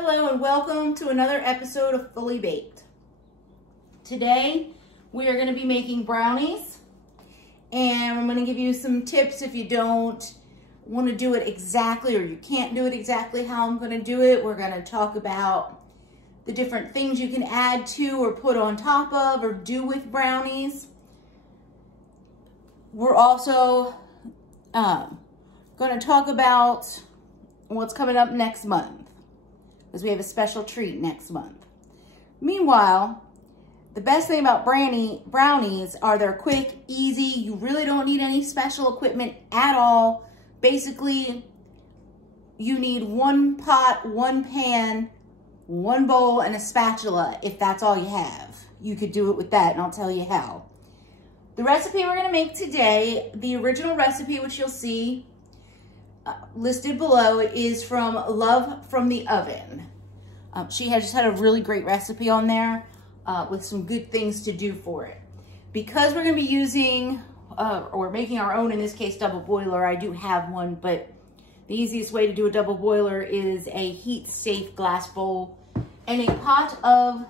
Hello and welcome to another episode of Fully Baked. Today we are going to be making brownies, and I'm going to give you some tips if you don't want to do it exactly or you can't do it exactly how I'm going to do it. We're going to talk about the different things you can add to or put on top of or do with brownies. We're also going to talk about what's coming up next month, because we have a special treat next month. Meanwhile, the best thing about brownies are they're quick, easy. You really don't need any special equipment at all. Basically, you need one pot, one pan, one bowl, and a spatula. If that's all you have, you could do it with that, and I'll tell you how. The recipe we're gonna make today, the original recipe, which you'll see listed below, is from Love from the Oven. She has just had a really great recipe on there with some good things to do for it. Because we're gonna be using, or making our own, in this case, double boiler. I do have one, but the easiest way to do a double boiler is a heat-safe glass bowl and a pot of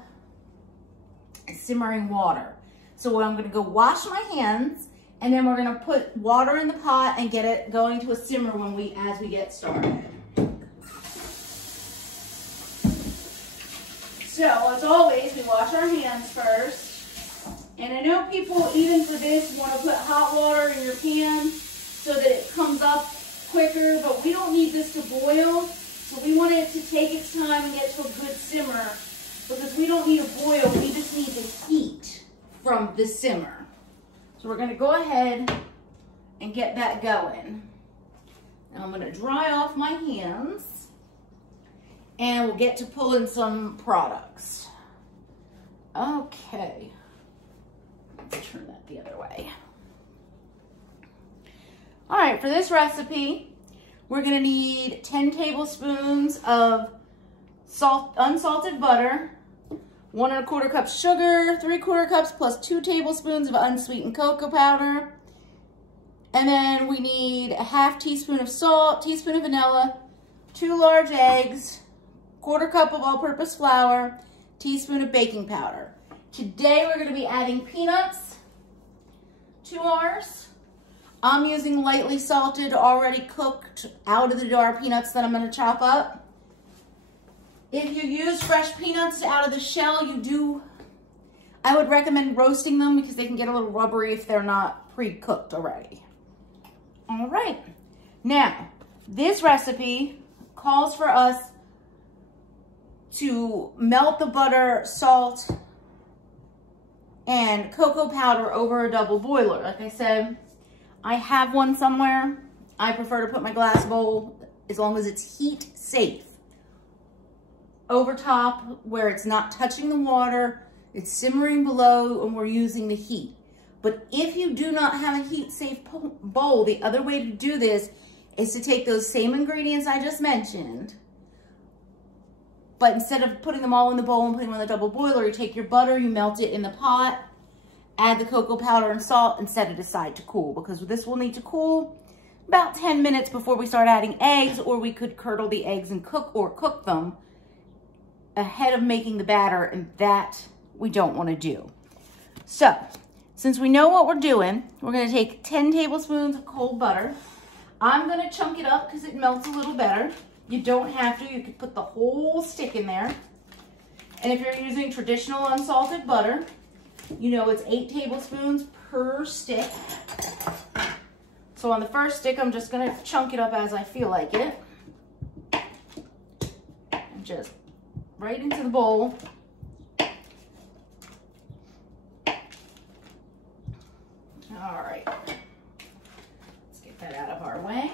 simmering water. So I'm gonna go wash my hands, and then we're gonna put water in the pot and get it going to a simmer as we get started. So as always, we wash our hands first. And I know people, even for this, want to put hot water in your pan so that it comes up quicker, but we don't need this to boil. So we want it to take its time and get to a good simmer, because we don't need a boil, we just need the heat from the simmer. So we're going to go ahead and get that going. Now I'm going to dry off my hands, and we'll get to pulling some products. Okay. Let's turn that the other way. All right, for this recipe, we're going to need 10 tablespoons of unsalted butter, 1 1/4 cups sugar, 3/4 cups plus 2 tablespoons of unsweetened cocoa powder. And then we need a ½ teaspoon of salt, teaspoon of vanilla, 2 large eggs, 1/4 cup of all-purpose flour, teaspoon of baking powder. Today we're going to be adding peanuts to ours. I'm using lightly salted, already cooked, out of the jar peanuts that I'm going to chop up. If you use fresh peanuts out of the shell, I would recommend roasting them, because they can get a little rubbery if they're not pre-cooked already. All right. Now, this recipe calls for us to melt the butter, salt, and cocoa powder over a double boiler. Like I said, I have one somewhere. I prefer to put my glass bowl, as long as it's heat safe, over top where it's not touching the water, it's simmering below, and we're using the heat. But if you do not have a heat safe bowl, the other way to do this is to take those same ingredients I just mentioned, but instead of putting them all in the bowl and putting them on the double boiler, you take your butter, you melt it in the pot, add the cocoa powder and salt, and set it aside to cool, because this will need to cool about 10 minutes before we start adding eggs, or we could curdle the eggs and cook them ahead of making the batter, and that we don't want to do. So, since we know what we're doing, we're going to take 10 tablespoons of cold butter. I'm going to chunk it up because it melts a little better. You don't have to. You could put the whole stick in there. And if you're using traditional unsalted butter, you know it's 8 tablespoons per stick. So on the first stick, I'm just going to chunk it up as I feel like it. And just right into the bowl. All right, let's get that out of our way.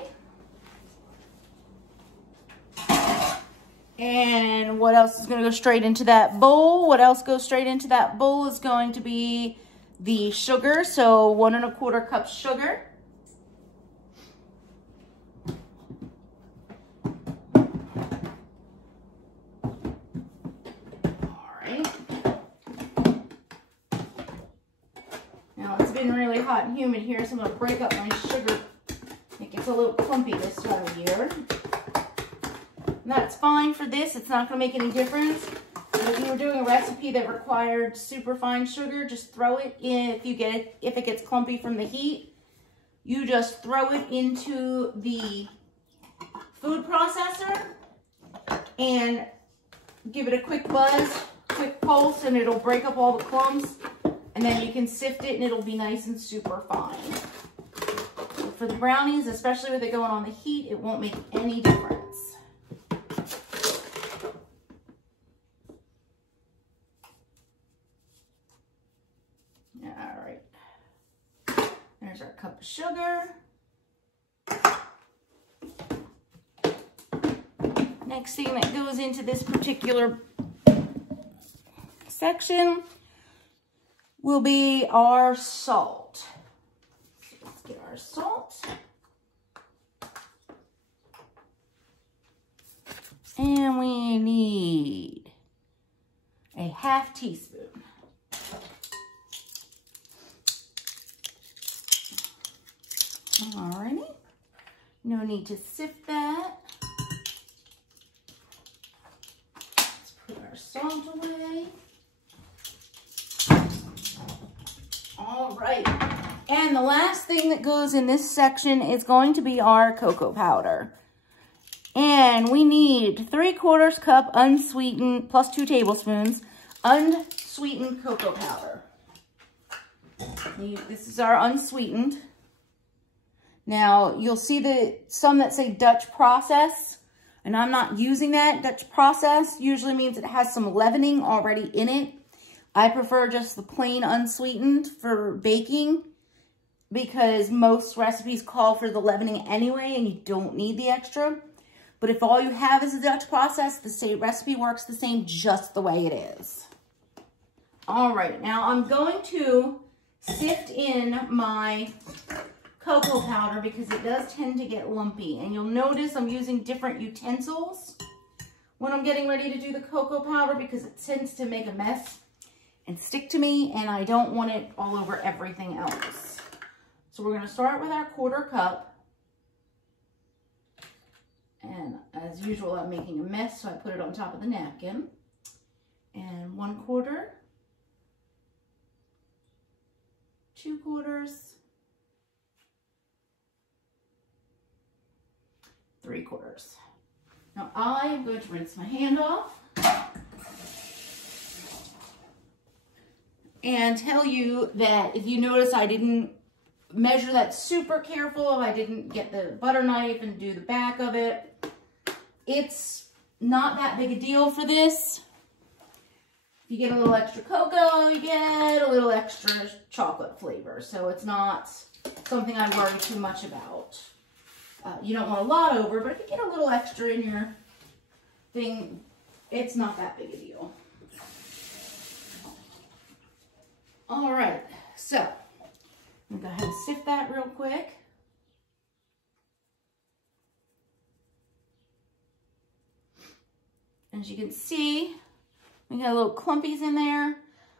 And what else is going to go straight into that bowl? What else goes straight into that bowl is going to be the sugar. So 1 1/4 cups sugar. Really hot and humid here, so I'm going to break up my sugar. It gets a little clumpy this time of year. And that's fine for this. It's not going to make any difference. But if you were doing a recipe that required super fine sugar, just throw it in. If it gets clumpy from the heat, you just throw it into the food processor and give it a quick buzz, quick pulse, and it'll break up all the clumps. And then you can sift it and it'll be nice and super fine. So for the brownies, especially with it going on the heat, it won't make any difference. All right. There's our cup of sugar. Next thing that goes into this particular section will be our salt. So let's get our salt. And we need a ½ teaspoon. Alrighty. No need to sift that. Let's put our salt away. All right. And the last thing that goes in this section is going to be our cocoa powder. And we need 3/4 cup unsweetened, plus 2 tablespoons, unsweetened cocoa powder. This is our unsweetened. Now, you'll see some that say Dutch process, and I'm not using that. Dutch process usually means it has some leavening already in it. I prefer just the plain unsweetened for baking because most recipes call for the leavening anyway, and you don't need the extra. But if all you have is a Dutch process, the recipe works the same just the way it is. All right, now I'm going to sift in my cocoa powder because it does tend to get lumpy. And you'll notice I'm using different utensils when I'm getting ready to do the cocoa powder because it tends to make a mess and stick to me, and I don't want it all over everything else. So we're going to start with our 1/4 cup. And as usual, I'm making a mess, so I put it on top of the napkin. And 1/4, 2/4, 3/4. Now I am going to rinse my hand off and tell you that if you notice I didn't measure that super careful, I didn't get the butter knife and do the back of it. It's not that big a deal for this. If you get a little extra cocoa, you get a little extra chocolate flavor. So it's not something I worry too much about. You don't want a lot over, but if you get a little extra in your thing, it's not that big a deal. All right, so I'm gonna go ahead and sift that real quick. As you can see, we got little clumpies in there,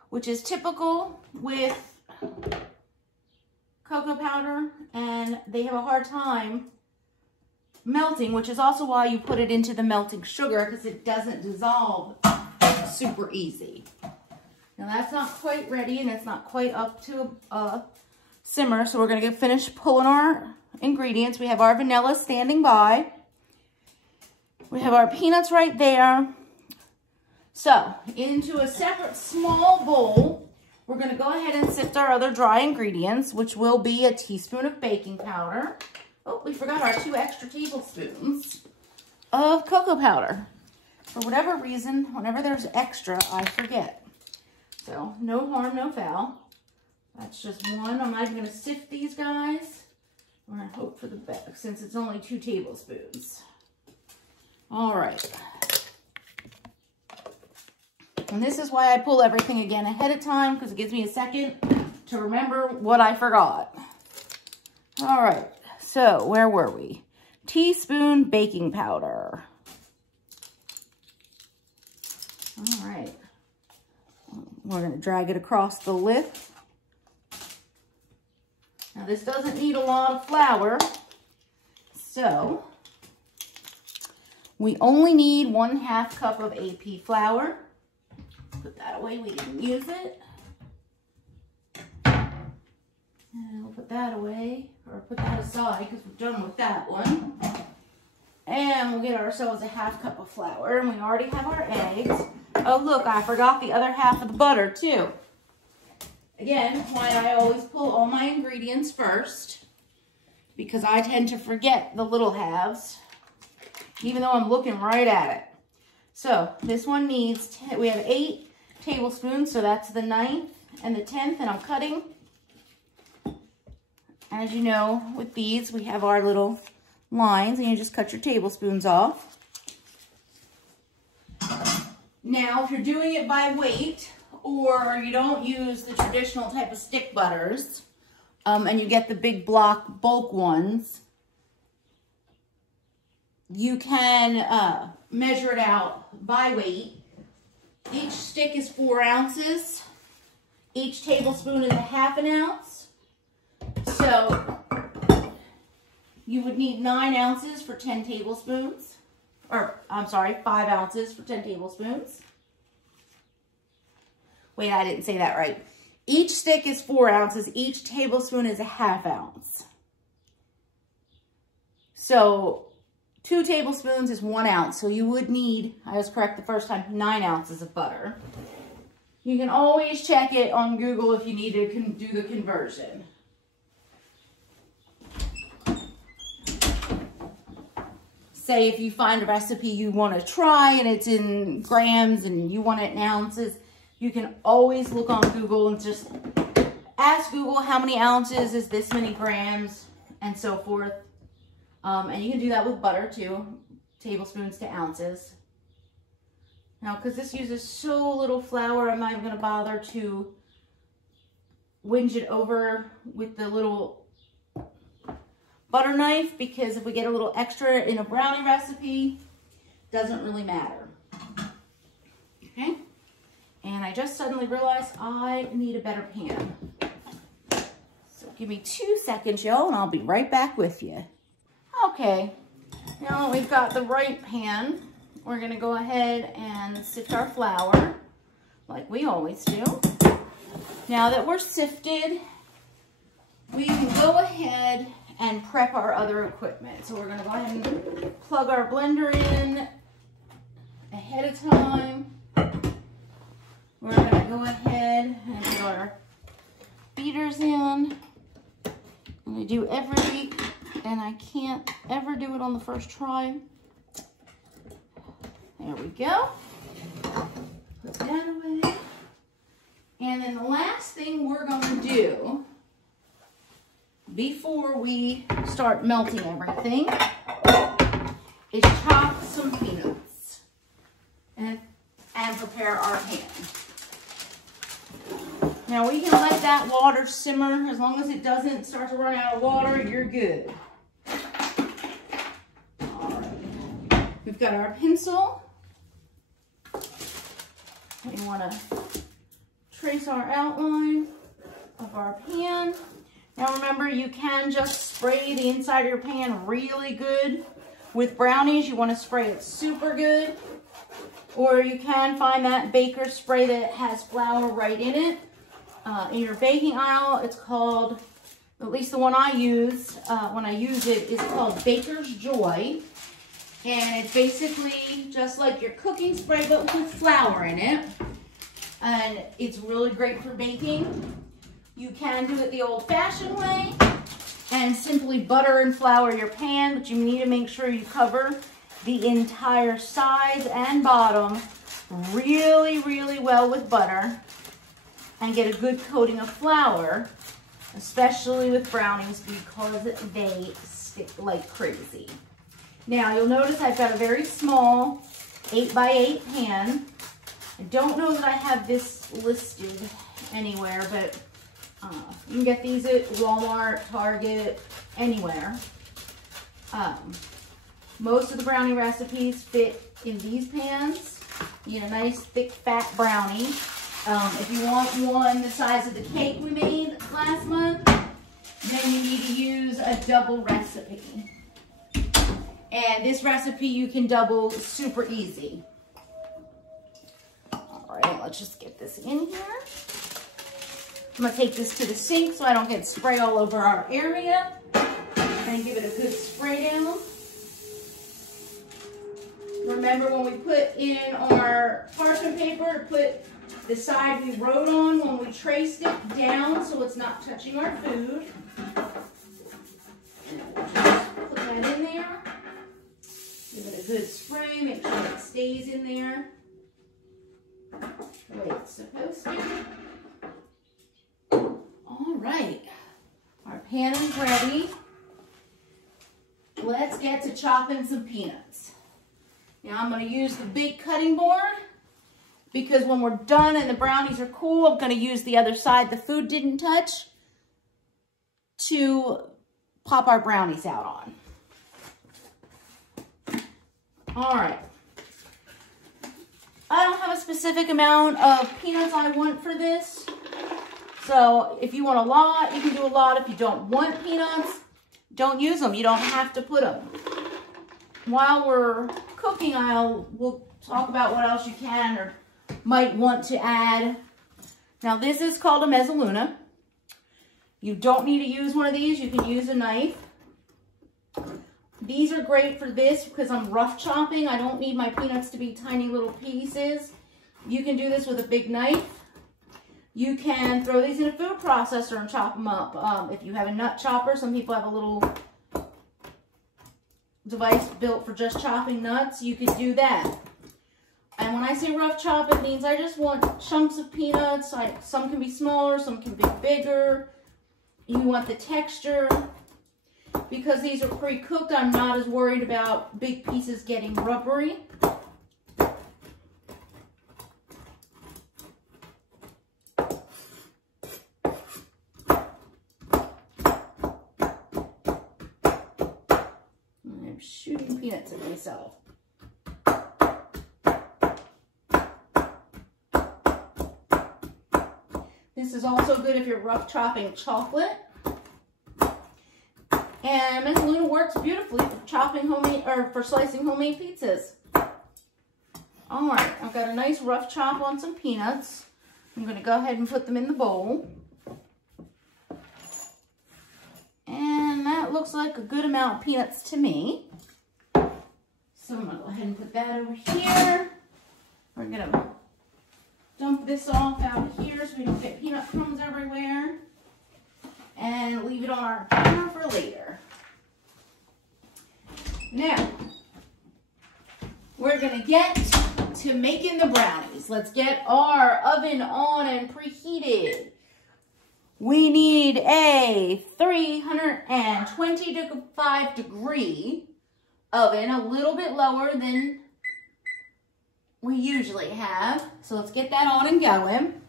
which is typical with cocoa powder, and they have a hard time melting, which is also why you put it into the melting sugar, because it doesn't dissolve super easy. Now that's not quite ready, and it's not quite up to a simmer, so we're going to finish pulling our ingredients. We have our vanilla standing by. We have our peanuts right there. So, into a separate small bowl, we're going to go ahead and sift our other dry ingredients, which will be a teaspoon of baking powder. Oh, we forgot our 2 extra tablespoons of cocoa powder. For whatever reason, whenever there's extra, I forget. So, no harm, no foul. That's just one. I'm not even going to sift these guys. I'm going to hope for the best, since it's only 2 tablespoons. All right. And this is why I pull everything again ahead of time, because it gives me a second to remember what I forgot. All right. So, where were we? Teaspoon baking powder. All right. We're going to drag it across the lid. Now, this doesn't need a lot of flour, so We only need 1/2 cup of AP flour. Put that away, we didn't use it. And we'll put that away, or put that aside because we're done with that one. And we'll get ourselves a 1/2 cup of flour, and we already have our eggs. Oh look, I forgot the other half of the butter too. Again, why I always pull all my ingredients first, because I tend to forget the little halves, even though I'm looking right at it. So this one needs, we have 8 tablespoons, so that's the 9th and the 10th, and I'm cutting. As you know, with these, we have our little lines, and you just cut your tablespoons off. Now, if you're doing it by weight, or you don't use the traditional type of stick butters, and you get the big block bulk ones, you can measure it out by weight. Each stick is 4 ounces. Each tablespoon is 1/2 ounce. So you would need 9 ounces for 10 tablespoons. Or, I'm sorry, 5 ounces for 10 tablespoons. Wait, I didn't say that right. Each stick is 4 ounces. Each tablespoon is 1/2 ounce. So 2 tablespoons is 1 ounce. So you would need, I was correct the first time, 9 ounces of butter. You can always check it on Google if you need to do the conversion. Say if you find a recipe you want to try and it's in grams and you want it in ounces, you can always look on Google and just ask Google how many ounces is this many grams and so forth. And you can do that with butter too, tablespoons to ounces. Now, because this uses so little flour, I'm not even going to bother to whinge it over with the little butter knife, because if we get a little extra in a brownie recipe, doesn't really matter. Okay, and I just suddenly realized I need a better pan. So give me 2 seconds, y'all, and I'll be right back with you. Okay, now that we've got the right pan, we're gonna go ahead and sift our flour like we always do. Now that we're sifted, we can go ahead and prep our other equipment. So we're gonna go ahead and plug our blender in ahead of time. We're gonna go ahead and put our beaters in. I do every week, and I can't ever do it on the first try. There we go. Put that away. And then the last thing we're gonna do before we start melting everything is chop some peanuts and prepare our pan. Now we can let that water simmer. As long as it doesn't start to run out of water, you're good. All right. We've got our pencil. We want to trace our outline of our pan. Now remember, you can just spray the inside of your pan really good. With brownies, you want to spray it super good. Or you can find that baker spray that has flour right in it. In your baking aisle, it's called, at least the one I use, when I use it, is called Baker's Joy. And it's basically just like your cooking spray, but with flour in it. And it's really great for baking. You can do it the old-fashioned way and simply butter and flour your pan, but you need to make sure you cover the entire sides and bottom really, really well with butter and get a good coating of flour, especially with brownies, because they stick like crazy. Now, you'll notice I've got a very small 8x8 pan. I don't know that I have this listed anywhere, but you can get these at Walmart, Target, anywhere. Most of the brownie recipes fit in these pans. You get a nice, thick, fat brownie. If you want one the size of the cake we made last month, then you need to use a double recipe. And this recipe you can double super easy. All right, let's just get this in here. I'm gonna take this to the sink so I don't get spray all over our area. And give it a good spray down. Remember when we put in our parchment paper, put the side we wrote on when we traced it down so it's not touching our food. And we'll just put that in there. Give it a good spray, make sure it stays in there the way it's supposed to. All right, our pan is ready. Let's get to chopping some peanuts. Now I'm going to use the big cutting board because when we're done and the brownies are cool, I'm going to use the other side the food didn't touch to pop our brownies out on. All right. I don't have a specific amount of peanuts I want for this. So if you want a lot, you can do a lot. If you don't want peanuts, don't use them. You don't have to put them. While we're cooking, we'll talk about what else you can or might want to add. Now this is called a mezzaluna. You don't need to use one of these. You can use a knife. These are great for this because I'm rough chopping. I don't need my peanuts to be tiny little pieces. You can do this with a big knife. You can throw these in a food processor and chop them up. If you have a nut chopper, some people have a little device built for just chopping nuts. You could do that. And when I say rough chop, it means I just want chunks of peanuts. Some can be smaller, some can be bigger. You want the texture. Because these are pre-cooked, I'm not as worried about big pieces getting rubbery. I'm shooting peanuts at myself. This is also good if you're rough chopping chocolate. And mezzaluna works beautifully for chopping homemade or for slicing homemade pizzas. All right, I've got a nice rough chop on some peanuts. I'm going to go ahead and put them in the bowl. And that looks like a good amount of peanuts to me. So I'm going to go ahead and put that over here. We're going to dump this off out here so we don't get peanut crumbs everywhere. And leave it on our counter for later. Now, we're going to get to making the brownies. Let's get our oven on and preheated. We need a 325 degree oven, a little bit lower than we usually have. So let's get that on and going.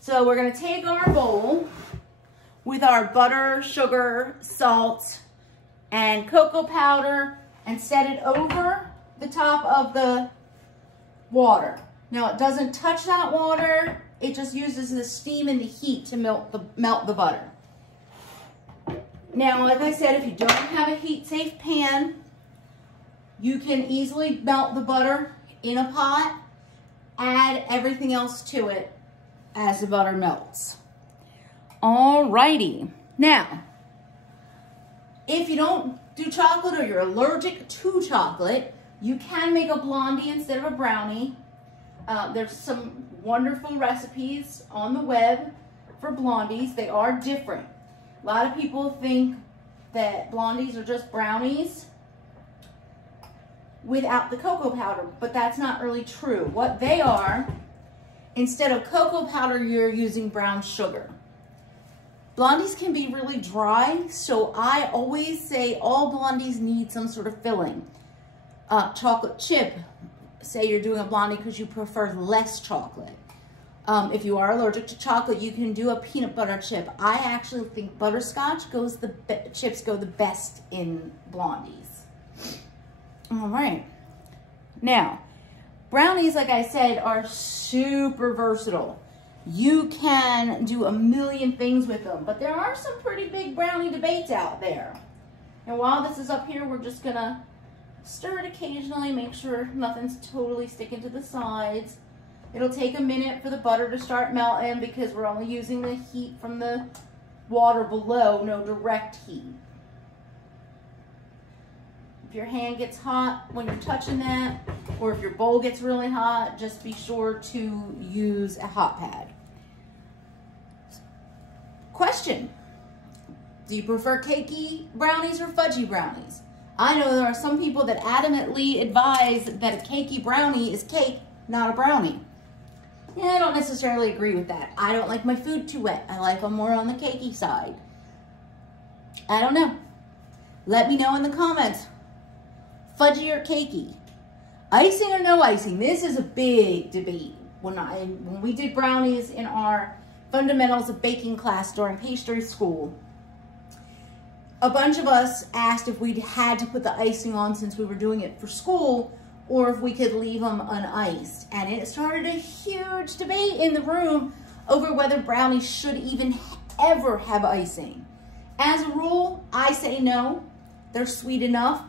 So we're going to take our bowl with our butter, sugar, salt, and cocoa powder and set it over the top of the water. Now it doesn't touch that water, it just uses the steam and the heat to melt the butter. Now, like I said, if you don't have a heat-safe pan, you can easily melt the butter in a pot, add everything else to it as the butter melts. Alrighty. Now, if you don't do chocolate or you're allergic to chocolate, you can make a blondie instead of a brownie. There's some wonderful recipes on the web for blondies. They are different. A lot of people think that blondies are just brownies without the cocoa powder, but that's not really true. What they are, instead of cocoa powder, you're using brown sugar. Blondies can be really dry, so I always say all blondies need some sort of filling. Chocolate chip, say you're doing a blondie because you prefer less chocolate. If you are allergic to chocolate, you can do a peanut butter chip. I actually think butterscotch chips go the best in blondies. All right. Now, brownies, like I said, are super versatile. You can do a million things with them, but there are some pretty big brownie debates out there. And while this is up here, we're just gonna Stir it occasionally, make sure nothing's totally sticking to the sides. It'll take a minute for the butter to start melting because we're only using the heat from the water below, no direct heat. If your hand gets hot when you're touching that, or if your bowl gets really hot, just be sure to use a hot pad. Question: do you prefer cakey brownies or fudgy brownies? I know there are some people that adamantly advise that a cakey brownie is cake, not a brownie. Yeah, I don't necessarily agree with that. I don't like my food too wet. I like them more on the cakey side. I don't know. Let me know in the comments. Fudgy or cakey? Icing or no icing? This is a big debate. When we did brownies in our fundamentals of baking class during pastry school, a bunch of us asked if we'd had to put the icing on since we were doing it for school, or if we could leave them uniced. And it started a huge debate in the room over whether brownies should even ever have icing. As a rule, I say no. They're sweet enough.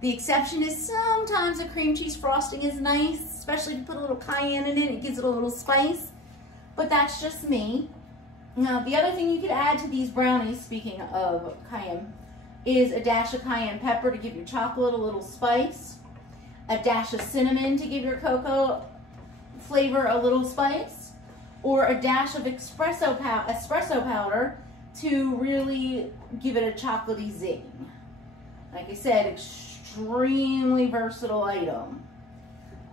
The exception is sometimes a cream cheese frosting is nice, especially if you put a little cayenne in it, it gives it a little spice. But that's just me. Now, the other thing you could add to these brownies, speaking of cayenne, is a dash of cayenne pepper to give your chocolate a little spice, a dash of cinnamon to give your cocoa flavor a little spice, or a dash of espresso powder to really give it a chocolatey zing. Like I said, extremely versatile item.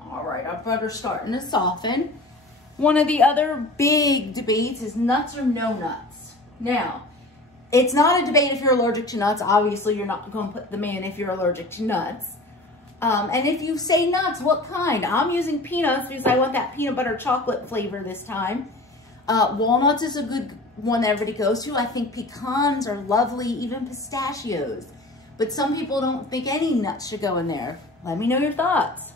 All right, our butter's starting to soften. One of the other big debates is nuts or no nuts. Now, it's not a debate if you're allergic to nuts. Obviously, you're not going to put them in if you're allergic to nuts. And if you say nuts, what kind? I'm using peanuts because I want that peanut butter chocolate flavor this time. Walnuts is a good one that everybody goes to. I think pecans are lovely, even pistachios. But some people don't think any nuts should go in there. Let me know your thoughts.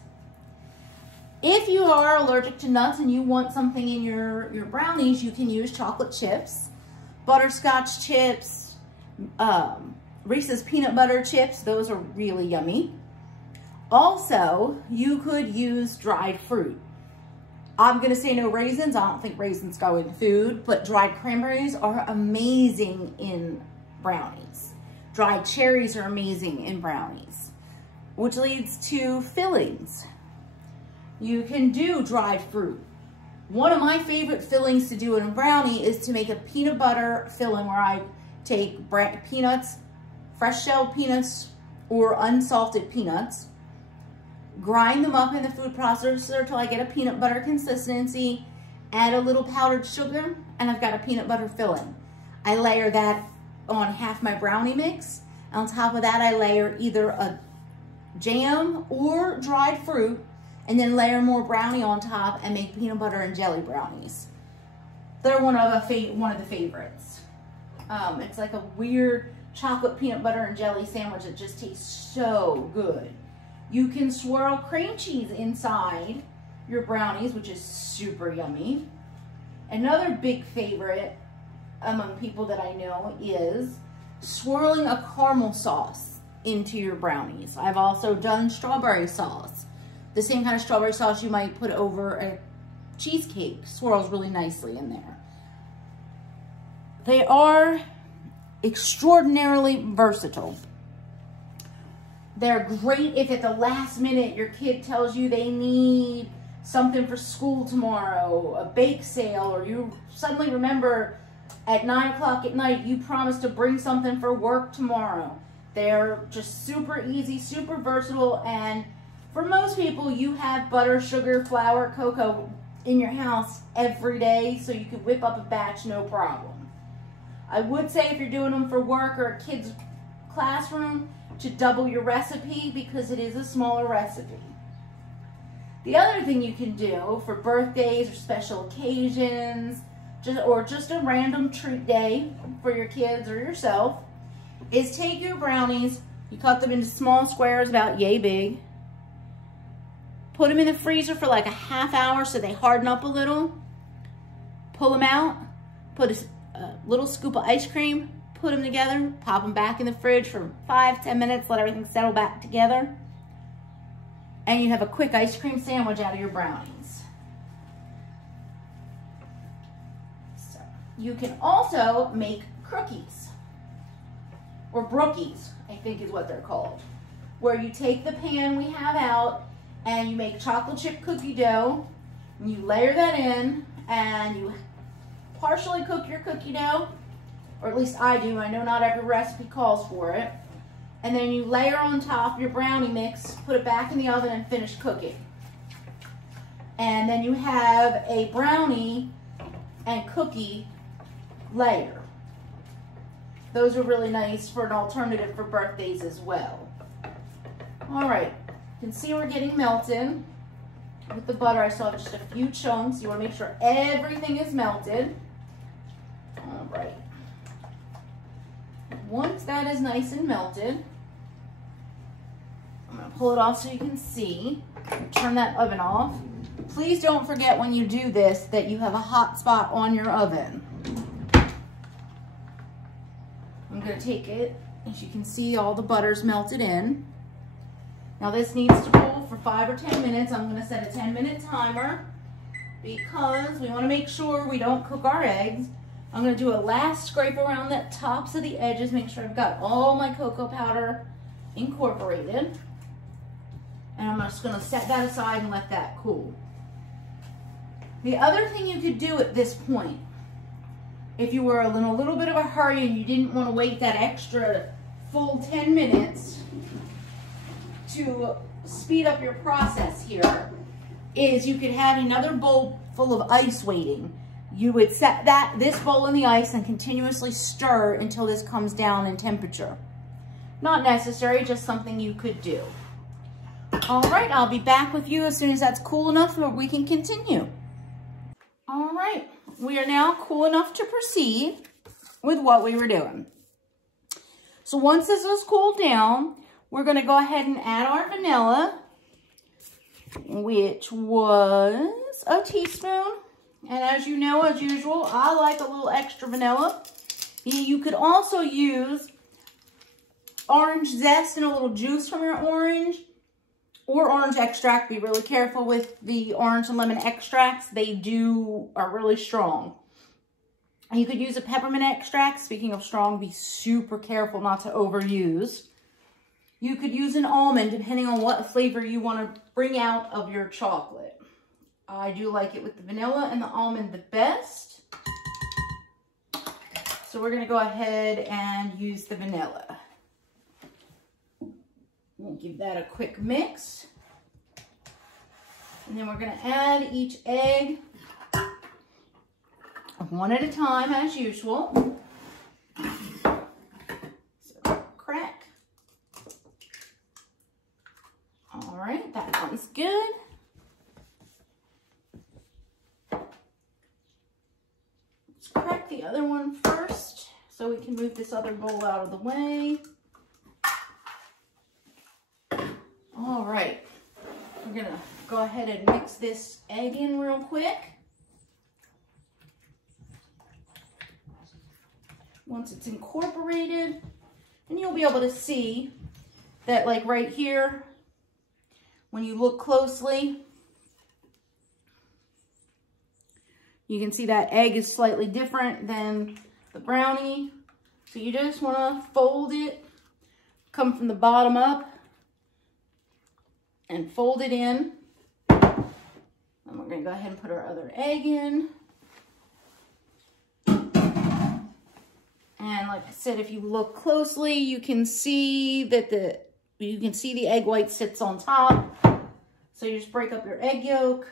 If you are allergic to nuts and you want something in your brownies, you can use chocolate chips, butterscotch chips, Reese's peanut butter chips. Those are really yummy. Also, you could use dried fruit. I'm going to say no raisins. I don't think raisins go in food, but dried cranberries are amazing in brownies. Dried cherries are amazing in brownies, which leads to fillings. You can do dried fruit. One of my favorite fillings to do in a brownie is to make a peanut butter filling where I take peanuts, fresh shelled peanuts or unsalted peanuts, grind them up in the food processor until I get a peanut butter consistency, add a little powdered sugar, and I've got a peanut butter filling. I layer that on half my brownie mix. On top of that, I layer either a jam or dried fruit, and then layer more brownie on top and make peanut butter and jelly brownies. They're one of the favorites. It's like a weird chocolate peanut butter and jelly sandwich that just tastes so good. You can swirl cream cheese inside your brownies, which is super yummy. Another big favorite among people that I know is swirling a caramel sauce into your brownies. I've also done strawberry sauce. The same kind of strawberry sauce you might put over a cheesecake. Swirls really nicely in there. They are extraordinarily versatile. They're great if at the last minute your kid tells you they need something for school tomorrow, a bake sale, or you suddenly remember at 9 o'clock at night you promised to bring something for work tomorrow. They're just super easy, super versatile, and for most people, you have butter, sugar, flour, cocoa in your house every day, so you can whip up a batch, no problem. I would say if you're doing them for work or a kid's classroom, to double your recipe because it is a smaller recipe. The other thing you can do for birthdays or special occasions, or just a random treat day for your kids or yourself, is take your brownies, you cut them into small squares about yay big, put them in the freezer for like a half hour so they harden up a little. Pull them out, put a little scoop of ice cream, put them together, pop them back in the fridge for 5-10 minutes, let everything settle back together. and you have a quick ice cream sandwich out of your brownies. So you can also make crookies, or brookies, I think is what they're called, where you take the pan we have out and you make chocolate chip cookie dough, and you layer that in, and you partially cook your cookie dough, or at least I do. I know not every recipe calls for it. And then you layer on top your brownie mix, put it back in the oven, and finish cooking. And then you have a brownie and cookie layer. Those are really nice for an alternative for birthdays as well. All right, you can see we're getting melted. With the butter, I still have just a few chunks. You want to make sure everything is melted. All right. Once that is nice and melted, I'm going to pull it off so you can see. Turn that oven off. Please don't forget when you do this that you have a hot spot on your oven. I'm going to take it. As you can see, all the butter's melted in. Now this needs to cool for 5 or 10 minutes. I'm going to set a 10-minute timer because we want to make sure we don't cook our eggs. I'm going to do a last scrape around the tops of the edges, make sure I've got all my cocoa powder incorporated. And I'm just going to set that aside and let that cool. The other thing you could do at this point, if you were in a little bit of a hurry and you didn't want to wait that extra full 10 minutes to speed up your process here, is you could have another bowl full of ice waiting. You would set this bowl in the ice and continuously stir until this comes down in temperature. Not necessary, just something you could do. All right, I'll be back with you as soon as that's cool enough where we can continue. All right, we are now cool enough to proceed with what we were doing. So once this is cooled down, we're going to go ahead and add our vanilla, which was a teaspoon. And as you know, as usual, I like a little extra vanilla. You could also use orange zest and a little juice from your orange, or orange extract. Be really careful with the orange and lemon extracts. They are really strong. And you could use a peppermint extract. Speaking of strong, be super careful not to overuse. You could use an almond, depending on what flavor you want to bring out of your chocolate. I do like it with the vanilla and the almond the best. So we're going to go ahead and use the vanilla. We'll give that a quick mix. And then we're going to add each egg one at a time as usual. So crack. All right, that one's good. Crack the other one first so we can move this other bowl out of the way. All right, we're gonna go ahead and mix this egg in real quick. Once it's incorporated, and you'll be able to see that, like right here, when you look closely, you can see that egg is slightly different than the brownie. So you just want to fold it, come from the bottom up, and fold it in. And we're going to go ahead and put our other egg in. And like I said, if you look closely, you can see that the egg white sits on top. So you just break up your egg yolk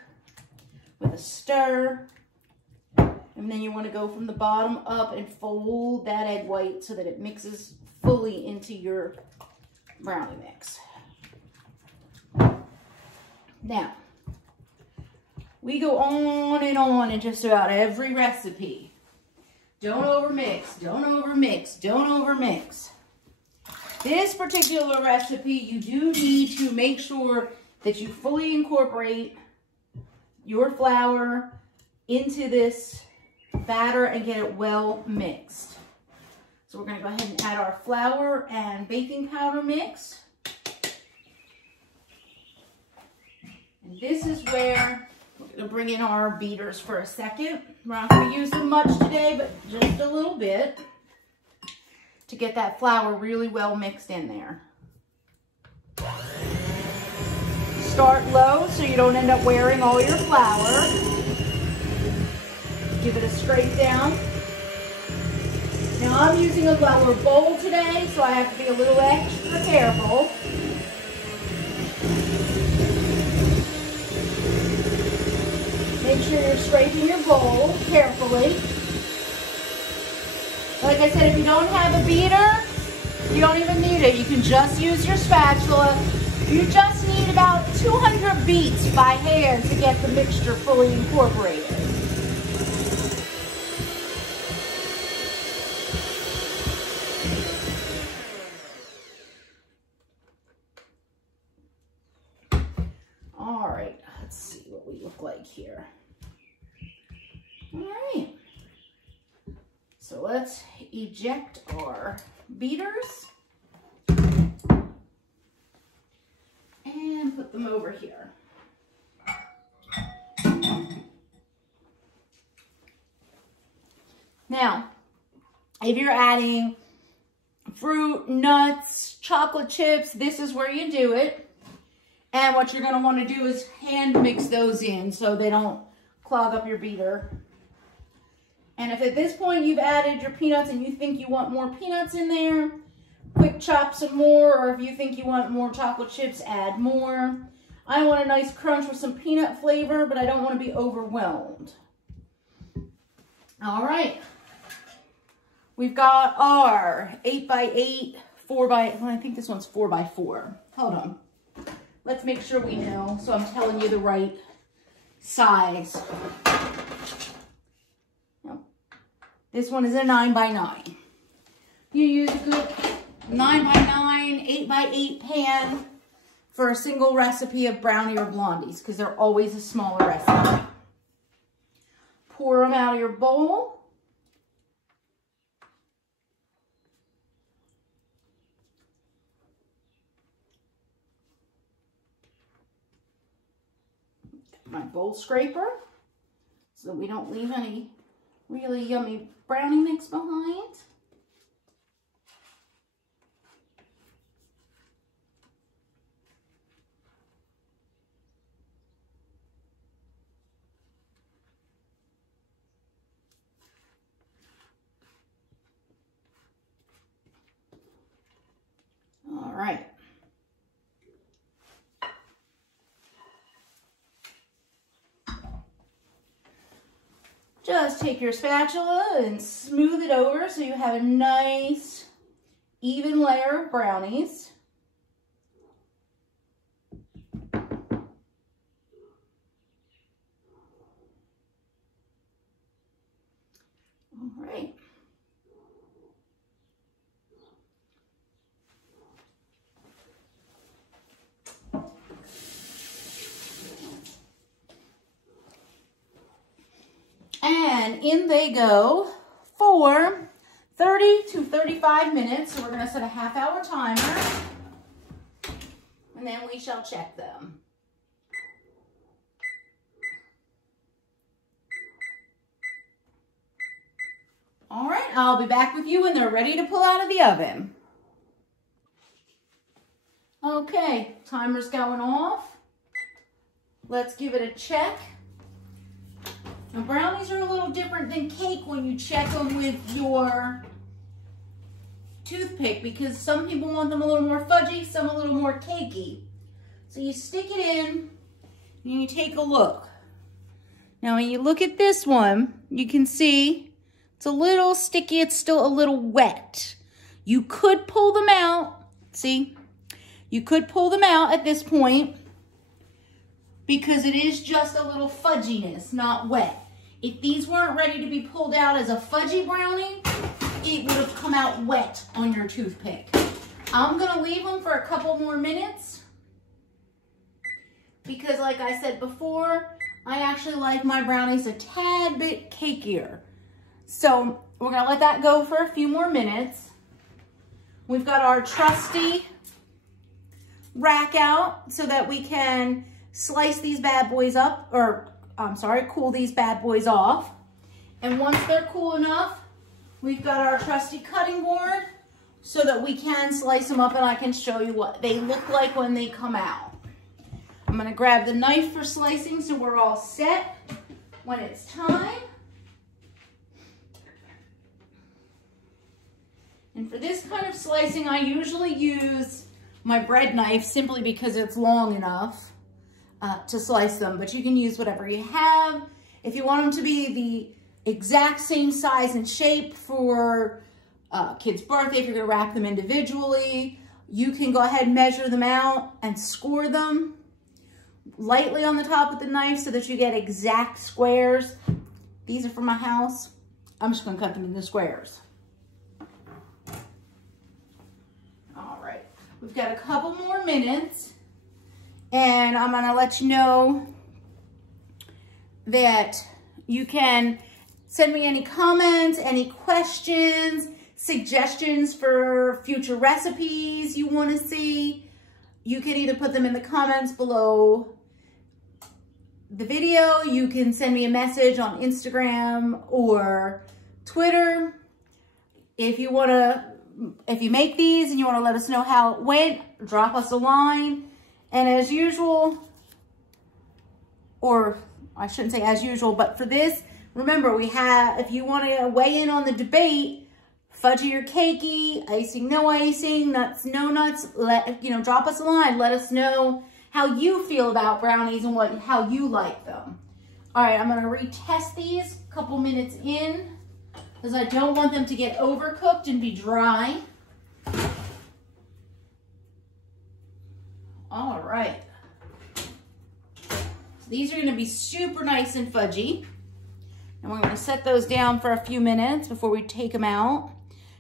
with a stir. And then you want to go from the bottom up and fold that egg white so that it mixes fully into your brownie mix. Now, we go on and on in just about every recipe. Don't overmix, don't overmix, don't overmix. This particular recipe, you do need to make sure that you fully incorporate your flour into this batter and get it well mixed. So we're going to go ahead and add our flour and baking powder mix. And this is where we're gonna bring in our beaters for a second. We're not gonna use them much today, but just a little bit to get that flour really well mixed in there. Start low so you don't end up wearing all your flour. Give it a scrape down. Now I'm using a lower bowl today, so I have to be a little extra careful. Make sure you're scraping your bowl carefully. Like I said, if you don't have a beater, you don't even need it. You can just use your spatula. You just need about 200 beats by hand to get the mixture fully incorporated. All right, let's see what we look like here. All right, so let's eject our beaters and put them over here. Now, if you're adding fruit, nuts, chocolate chips, this is where you do it. And what you're going to want to do is hand mix those in so they don't clog up your beater. And if at this point you've added your peanuts and you think you want more peanuts in there, quick chop some more, or if you think you want more chocolate chips, add more. I want a nice crunch with some peanut flavor, but I don't want to be overwhelmed. All right. We've got our 8x8, well, I think this one's 4x4. Hold on. Let's make sure we know, so I'm telling you the right size. No. This one is a 9x9. You use a good 9x9, 8x8 pan for a single recipe of brownie or blondies, because they're always a smaller recipe. Pour them out of your bowl. My bowl scraper so we don't leave any really yummy brownie mix behind. All right. Just take your spatula and smooth it over so you have a nice, even layer of brownies. All right. And in they go for 30 to 35 minutes. So we're going to set a half-hour timer, and then we shall check them. All right, I'll be back with you when they're ready to pull out of the oven. Okay, timer's going off. Let's give it a check. Now, brownies are a little different than cake when you check them with your toothpick, because some people want them a little more fudgy, some a little more cakey. So you stick it in and you take a look. Now, when you look at this one, you can see it's a little sticky. It's still a little wet. You could pull them out. See? You could pull them out at this point because it is just a little fudginess, not wet. If these weren't ready to be pulled out as a fudgy brownie, it would have come out wet on your toothpick. I'm going to leave them for a couple more minutes because, like I said before, I actually like my brownies a tad bit cakier. So we're going to let that go for a few more minutes. We've got our trusty rack out so that we can slice these bad boys up, or I'm sorry, cool these bad boys off. And once they're cool enough, we've got our trusty cutting board so that we can slice them up and I can show you what they look like when they come out. I'm gonna grab the knife for slicing so we're all set when it's time. And for this kind of slicing, I usually use my bread knife simply because it's long enough to slice them, but you can use whatever you have. If you want them to be the exact same size and shape for kid's birthday, if you're gonna wrap them individually, you can go ahead and measure them out and score them lightly on the top with the knife so that you get exact squares. These are for my house. I'm just gonna cut them into squares. All right, we've got a couple more minutes and I'm gonna let you know that you can send me any comments, any questions, suggestions for future recipes you want to see. You can either put them in the comments below the video. You can send me a message on Instagram or Twitter. If you make these and you want to let us know how it went, drop us a line. And as usual, or I shouldn't say as usual, but for this, remember, if you want to weigh in on the debate, fudgy or cakey, icing, no icing, nuts, no nuts, drop us a line. Let us know how you feel about brownies and how you like them. All right, I'm going to retest these a couple minutes in because I don't want them to get overcooked and be dry. All right. So these are going to be super nice and fudgy. And we're going to set those down for a few minutes before we take them out.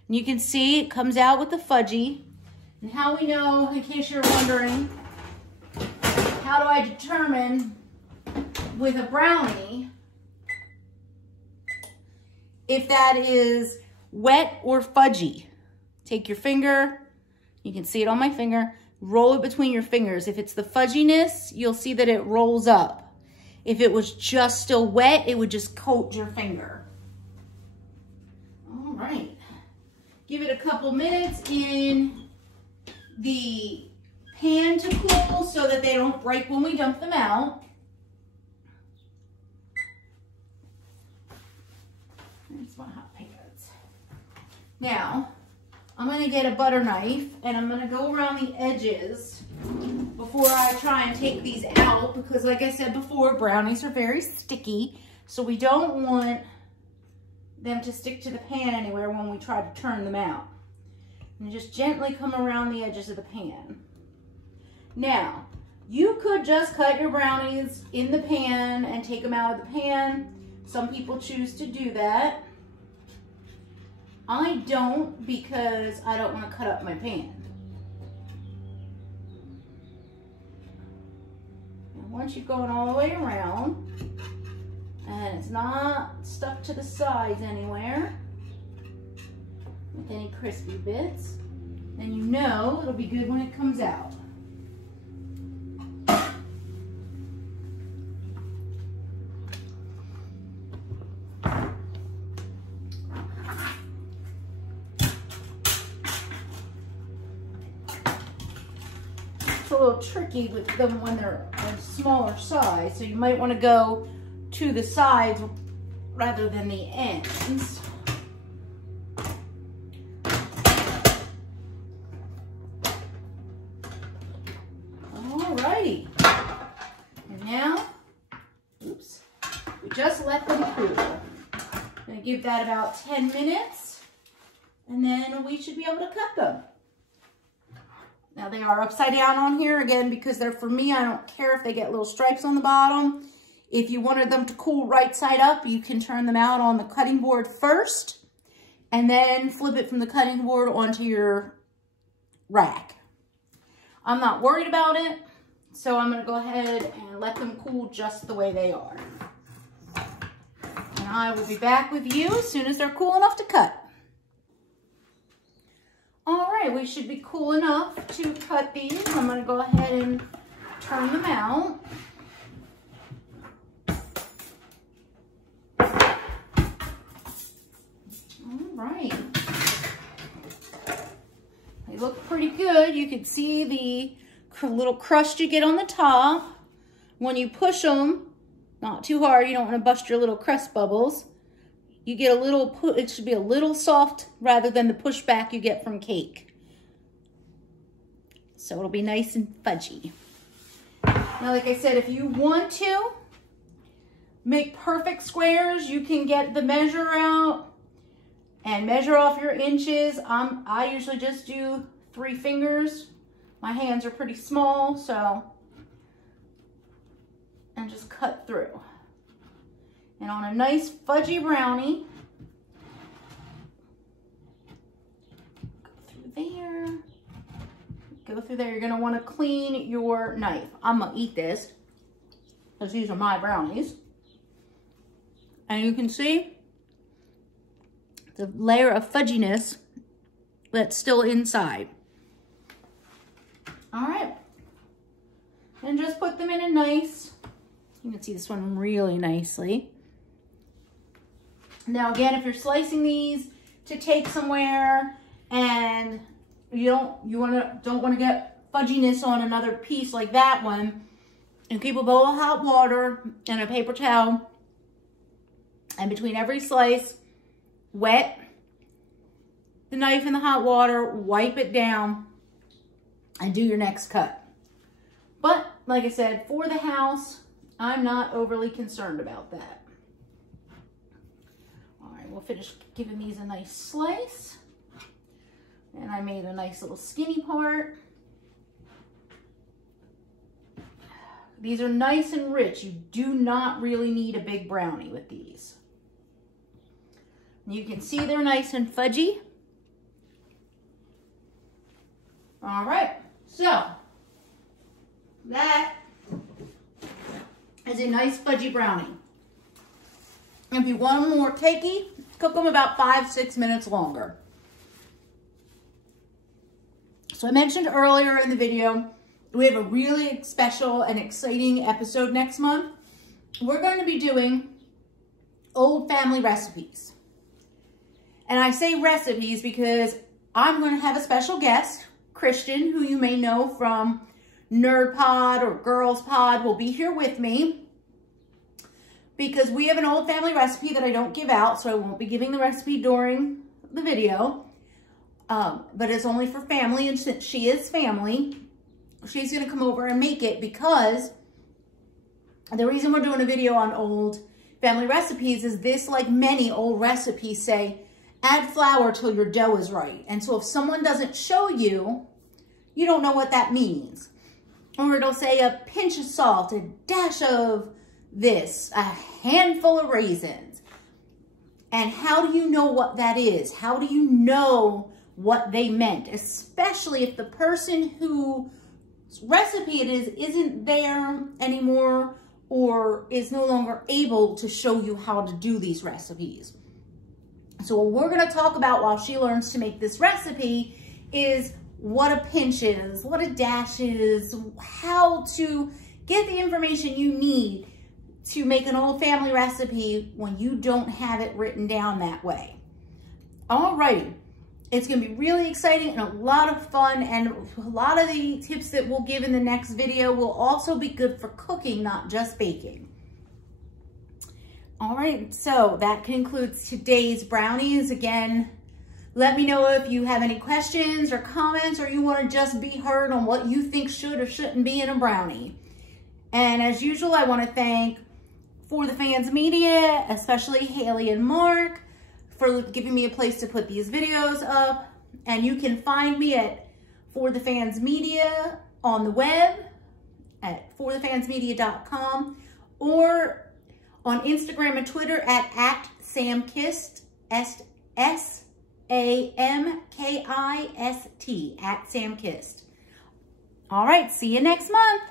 And you can see it comes out with the fudgy. And how we know, in case you're wondering, how do I determine with a brownie if that is wet or fudgy? Take your finger, you can see it on my finger, roll it between your fingers. If it's the fudginess, you'll see that it rolls up. If it was just still wet, it would just coat your finger. All right. Give it a couple minutes in the pan to cool so that they don't break when we dump them out. There's my hot pans. Now, I'm going to get a butter knife and I'm going to go around the edges before I try and take these out because, like I said before, brownies are very sticky, so we don't want them to stick to the pan anywhere when we try to turn them out. And just gently come around the edges of the pan. Now, you could just cut your brownies in the pan and take them out of the pan. Some people choose to do that. I don't because I don't want to cut up my pan. And once you've gone all the way around, and it's not stuck to the sides anywhere with any crispy bits, then you know it'll be good when it comes out. It's a little tricky with them when they're a smaller size, so you might want to go to the sides rather than the ends. Alrighty. And now, oops, we just let them cool. I'm going to give that about 10 minutes and then we should be able to cut them. Now they are upside down on here again because they're for me. I don't care if they get little stripes on the bottom. If you wanted them to cool right side up, you can turn them out on the cutting board first and then flip it from the cutting board onto your rack. I'm not worried about it, so I'm going to go ahead and let them cool just the way they are. And I will be back with you as soon as they're cool enough to cut. All right, we should be cool enough to cut these. I'm going to go ahead and turn them out. All right. They look pretty good. You can see the little crust you get on the top. When you push them, not too hard, you don't want to bust your little crust bubbles. You get a little, it should be a little soft rather than the pushback you get from cake. So it'll be nice and fudgy. Now, like I said, if you want to make perfect squares, you can get the measure out and measure off your inches. I usually just do 3 fingers. My hands are pretty small, so, and just cut through. And on a nice fudgy brownie, go through there. You're gonna wanna clean your knife. I'm gonna eat this, because these are my brownies. And you can see the layer of fudginess that's still inside. All right, and just put them in a nice, you can see this one really nicely. Now again, if you're slicing these to take somewhere and you don't want to get fudginess on another piece like that one, and keep a bowl of hot water and a paper towel, and between every slice, wet the knife in the hot water, wipe it down, and do your next cut. But like I said, for the house, I'm not overly concerned about that. All right, we'll finish giving these a nice slice. And I made a nice little skinny part. These are nice and rich. You do not really need a big brownie with these. You can see they're nice and fudgy. All right, so that is a nice fudgy brownie. If you want them more cakey, cook them about 5-6 minutes longer. So I mentioned earlier in the video, we have a really special and exciting episode next month. We're going to be doing old family recipes. And I say recipes because I'm going to have a special guest, Christian, who you may know from Nerd Pod or Girls Pod, will be here with me. Because we have an old family recipe that I don't give out, so I won't be giving the recipe during the video. But it's only for family, and since she is family, she's going to come over and make it, because the reason we're doing a video on old family recipes is this, like many old recipes, say, add flour till your dough is right. And so if someone doesn't show you, you don't know what that means. Or it'll say a pinch of salt, a dash of this, a handful of raisins. And how do you know what that is? How do you know what they meant? Especially if the person whose recipe it is isn't there anymore or is no longer able to show you how to do these recipes. So what we're going to talk about while she learns to make this recipe is what a pinch is, what a dash is, how to get the information you need to make an old family recipe when you don't have it written down that way. Alrighty, it's going to be really exciting and a lot of fun, and a lot of the tips that we'll give in the next video will also be good for cooking, not just baking. All right, so that concludes today's brownies. Again, let me know if you have any questions or comments, or you want to just be heard on what you think should or shouldn't be in a brownie. And as usual, I want to thank For the Fans Media, especially Haley and Mark, for giving me a place to put these videos up. And you can find me at For the Fans Media on the web at forthefansmedia.com, or on Instagram and Twitter at @SamKist, SAMKIST, @SamKist. All right, see you next month.